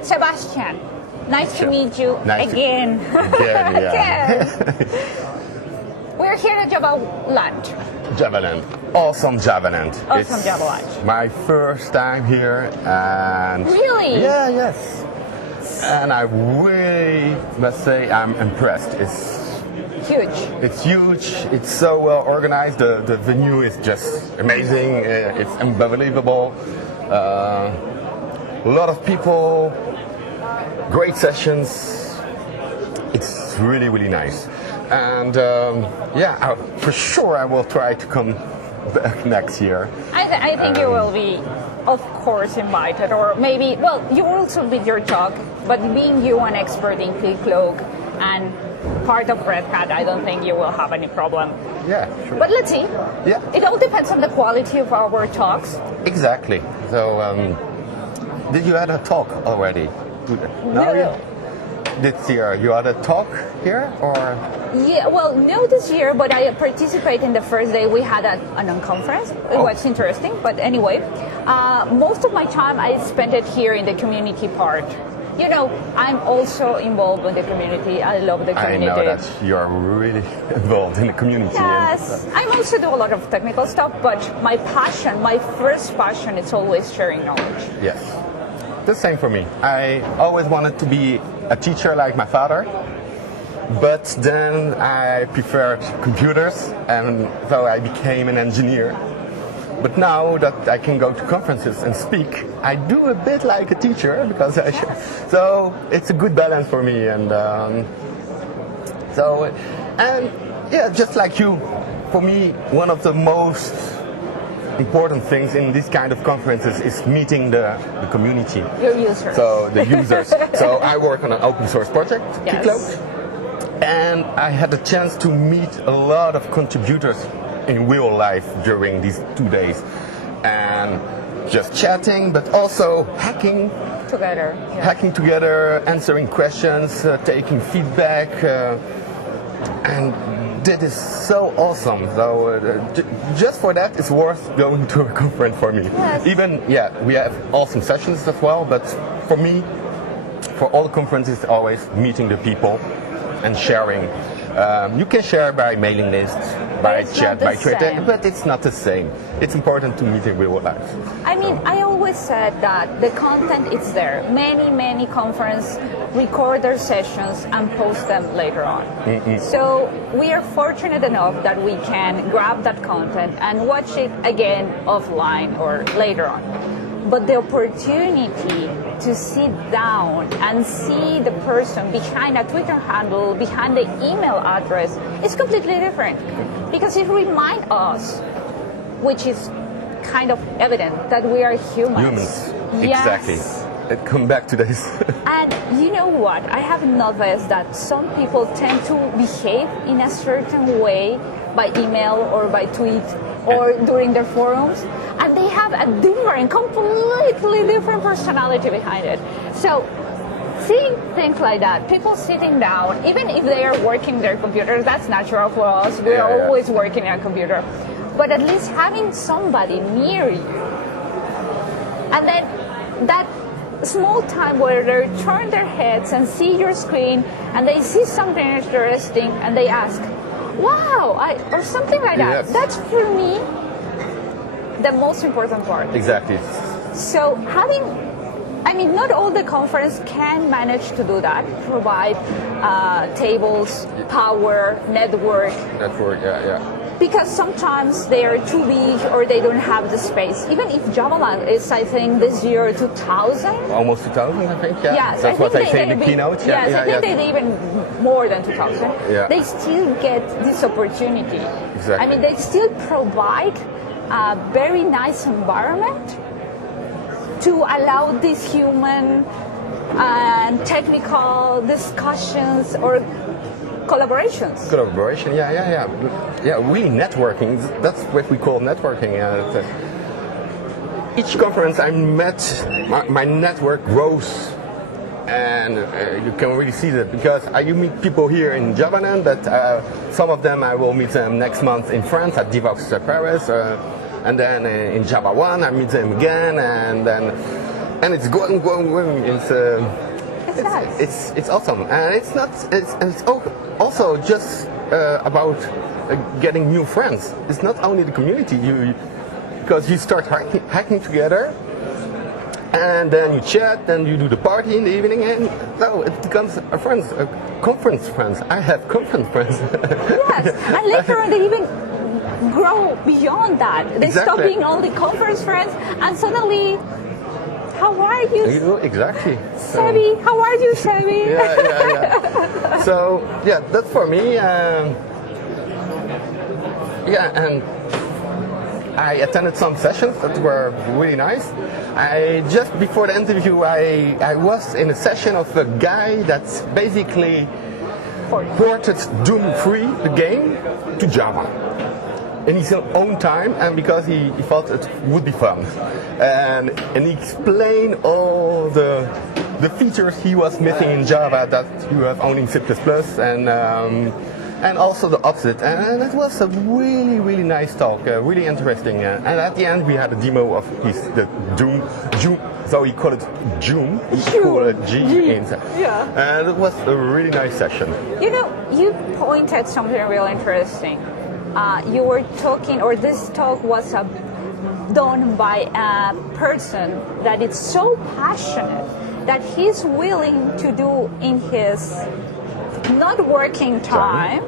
Sebastien, nice to meet you again. Again, yeah. We're here at JavaLand. JavaLand. Awesome JavaLand. Awesome It's JavaLand. my first time here, and Really? Yeah, yes. And I really must say I'm impressed. Huge. It's huge. It's so well organized. The venue is just amazing. It's unbelievable. A lot of people. Great sessions. It's really, really nice. And for sure I will try to come back next year. I think you will be, of course, invited, or maybe, well, you will also be your talk, but being you an expert in Cloak and part of Red Hat, I don't think you will have any problem. Yeah, sure. But let's see. Yeah. It all depends on the quality of our talks. Exactly. So, did you had a talk already? No. This year you had a talk here, or? Yeah, well, no this year, but I participated in the first day we had an conference. It was interesting, but anyway, most of my time I spent it here in the community part. You know, I'm also involved with the community. I love the community. I know that you are really involved in the community. Yes, I also do a lot of technical stuff, but my passion, my first passion, is always sharing knowledge. Yes. The same for me. I always wanted to be a teacher like my father, but then I preferred computers, and so I became an engineer. But now that I can go to conferences and speak, I do a bit like a teacher, because so it's a good balance for me. And just like you, for me, one of the most important things in this kind of conferences is meeting the community. Your users. So the users. So I work on an open source project, yes. Cloak, and I had the chance to meet a lot of contributors in real life during these 2 days, and just chatting, but also hacking together. Yeah. Hacking together, answering questions, taking feedback, and that is so awesome. So just for that, it's worth going to a conference for me. Yes. Even, we have awesome sessions as well, but for me, for all conferences, always meeting the people and sharing. You can share by mailing lists, by chat, by Twitter, but it's not the same. It's important to meet in real life. I mean, I always said that the content is there. Many conferences record their sessions and post them later on. Mm-hmm. So we are fortunate enough that we can grab that content and watch it again offline or later on. But the opportunity to sit down and see the person behind a Twitter handle, behind the email address, is completely different. Because it reminds us, which is kind of evident, that we are humans. Yes. Exactly. Let's come back to this. And you know what? I have noticed that some people tend to behave in a certain way by email or by tweet or during their forums, and they have a different, completely different personality behind it. So seeing things like that, people sitting down, even if they are working their computers, that's natural for us. We're always working on a computer. But at least having somebody near you, and then that small time where they turn their heads and see your screen, and they see something interesting, and they ask, wow, or something like that. Yes. That's, for me, the most important part. Exactly. So not all the conference can manage to do that, provide tables, power, network. Because sometimes they are too big or they don't have the space. Even if JavaLand is, I think, this year 2,000. Almost 2,000, I think. Yeah. Yes, that's what I say in the keynote. Yes, I think they even more than 2,000. Yeah. They still get this opportunity. Exactly. I mean, they still provide a very nice environment to allow these human and technical discussions or collaborations. Collaboration, yeah. Really networking. That's what we call networking. Each conference I met, my network grows, and you can really see that because you meet people here in JavaLand. That some of them I will meet them next month in France at DevOps Paris, and then in Java 1 I meet them again, and then and it's going. It's nice. It's awesome, and it's not. It's also just about getting new friends. It's not only the community. Because you start hiking together, and then you chat, then you do the party in the evening, and so it becomes a conference friends. I have conference friends. Yes, and later on they even grow beyond that. They stop being only conference friends, and suddenly, how are you? Exactly. Sebi, how are you, Sebi? Yeah. So yeah, that's for me. And I attended some sessions that were really nice. Just before the interview, I was in a session of a guy that's basically ported Doom 3, the game, to Java in his own time, and because he thought it would be fun. And he explained all the features he was missing in Java that you have only in C++, and also the opposite. And it was a really, really nice talk, really interesting. And at the end, we had a demo of the Doom, so he called it Joom. He called it G. Yeah. And it was a really nice session. You know, you pointed something real interesting. You were talking, or this talk was done by a person that is so passionate that he's willing to do in his not working time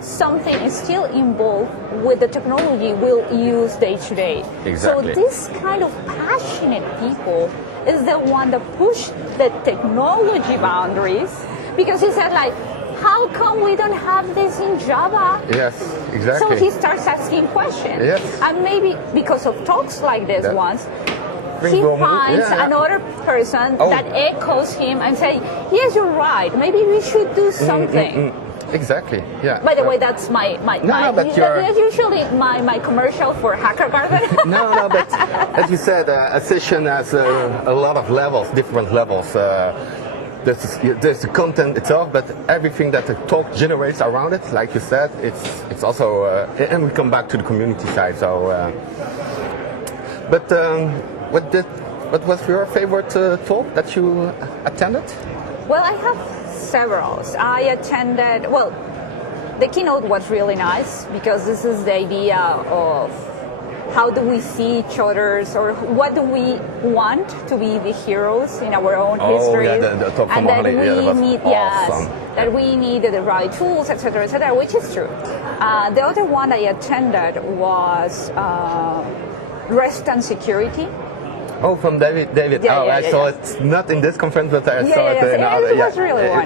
something is still involved with the technology we'll use day to day. Exactly. So this kind of passionate people is the one that push the technology boundaries, because he said, like, how come we don't have this in Java? Yes, exactly. So he starts asking questions. Yes. And maybe because of talks like this ones, he finds another person that echoes him and say, yes, you're right, maybe we should do something. Exactly, yeah. By the way, that's that's usually my commercial for Hacker Garden. No, but as you said, a session has a lot of levels, different levels. There's the content itself, but everything that the talk generates around it, like you said, it's also, and we come back to the community side. So, what was your favorite talk that you attended? Well, I have several. I attended, the keynote was really nice, because this is the idea of how do we see each other's, or what do we want to be the heroes in our own history, the talk from and that awesome. That we need the right tools, etc., which is true. The other one I attended was Rest and Security. Oh, from David. I saw it not in this conference, but I saw it in other. It was really a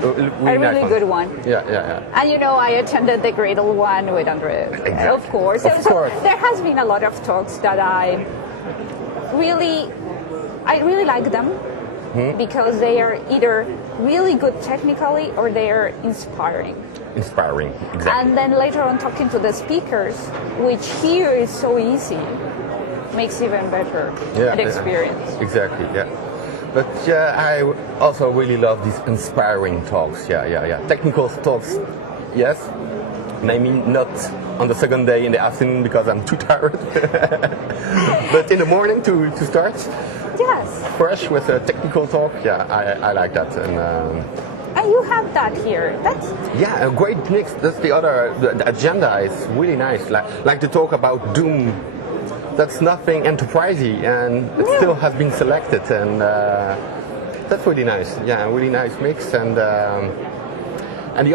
really good one. Yeah. And you know, I attended the Gradle one with Andre. Exactly. Of course. So there has been a lot of talks that I really like them, because they are either really good technically or they are inspiring. Inspiring, exactly. And then later on, talking to the speakers, which here is so easy, makes even better an experience. Exactly, yeah. But I also really love these inspiring talks. Yeah. Technical talks, yes. Maybe not on the second day in the afternoon because I'm too tired. But in the morning to start. Yes. Fresh with a technical talk. Yeah, I like that. And you have that here. That's a great mix. That's the agenda is really nice. Like to talk about Doom. That's nothing enterprisey, and it still has been selected, and that's really nice. Yeah, a really nice mix. And the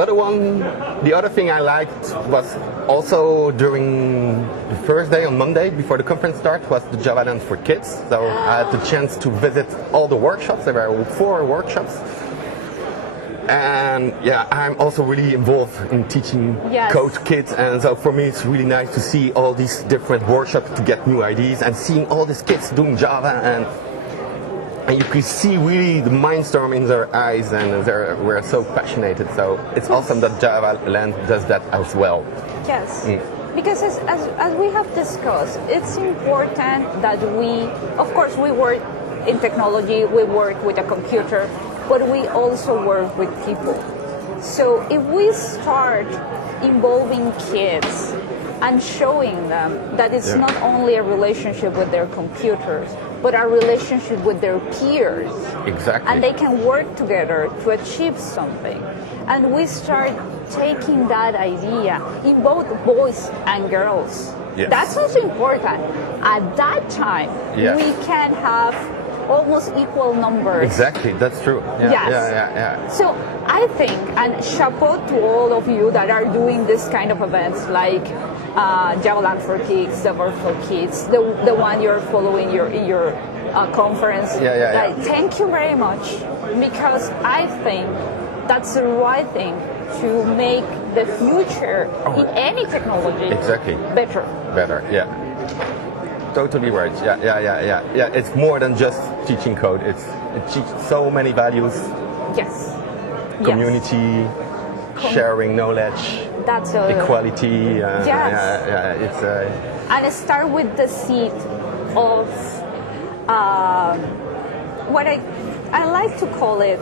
other thing I liked was also during the first day on Monday before the conference started was the JavaLand for kids. So I had the chance to visit all the workshops. There were 4 workshops. And I'm also really involved in teaching code to kids, and so for me it's really nice to see all these different workshops to get new ideas, and seeing all these kids doing Java, and you can see really the mindstorm in their eyes, and we're so passionate. So it's awesome that JavaLand does that as well. Yes. Because as we have discussed, it's important that of course we work in technology, we work with a computer, but we also work with people. So if we start involving kids and showing them that it's Yeah. not only a relationship with their computers, but a relationship with their peers. Exactly. And they can work together to achieve something. And we start taking that idea in both boys and girls. Yes. That's also important. At that time, Yes. we can have almost equal numbers. Exactly, that's true. Yeah, Yes. yeah. So I think, and chapeau to all of you that are doing this kind of events like JavaLand for Kids, the Work for Kids, the one you're following in your conference. Yeah. Thank you very much, because I think that's the right thing to make the future in any technology Exactly. better. Better, yeah. Totally right. Yeah. It's more than just teaching code. It teaches so many values. Yes. Community, sharing knowledge, That's a equality. Yes. Yeah. It's and start with the seed of what I like to call it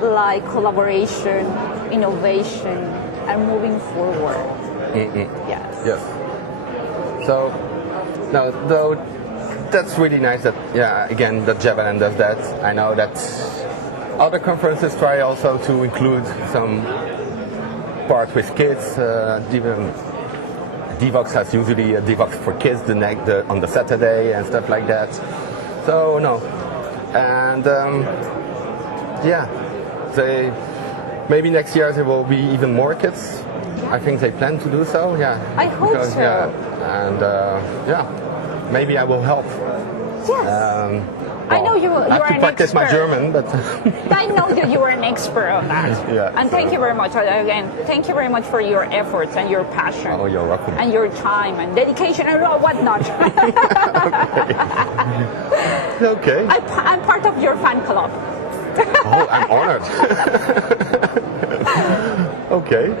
like collaboration, innovation, and moving forward. Yes. Yes. So, no, though that's really nice that, again, that JavaLand does that. I know that other conferences try also to include some part with kids. Devox has usually a Devox for kids on the Saturday and stuff like that. So, no. And, maybe next year there will be even more kids. I think they plan to do so, yeah. I hope so. Yeah, and maybe I will help. Yes. I know you I have are to an practice my expert. German, but I know that you are an expert on that. Yeah, And thank you very much. Again, thank you very much for your efforts and your passion. oh, you're welcome. And your time and dedication and whatnot. Okay. I'm part of your fan club. Oh, I'm honored. Okay.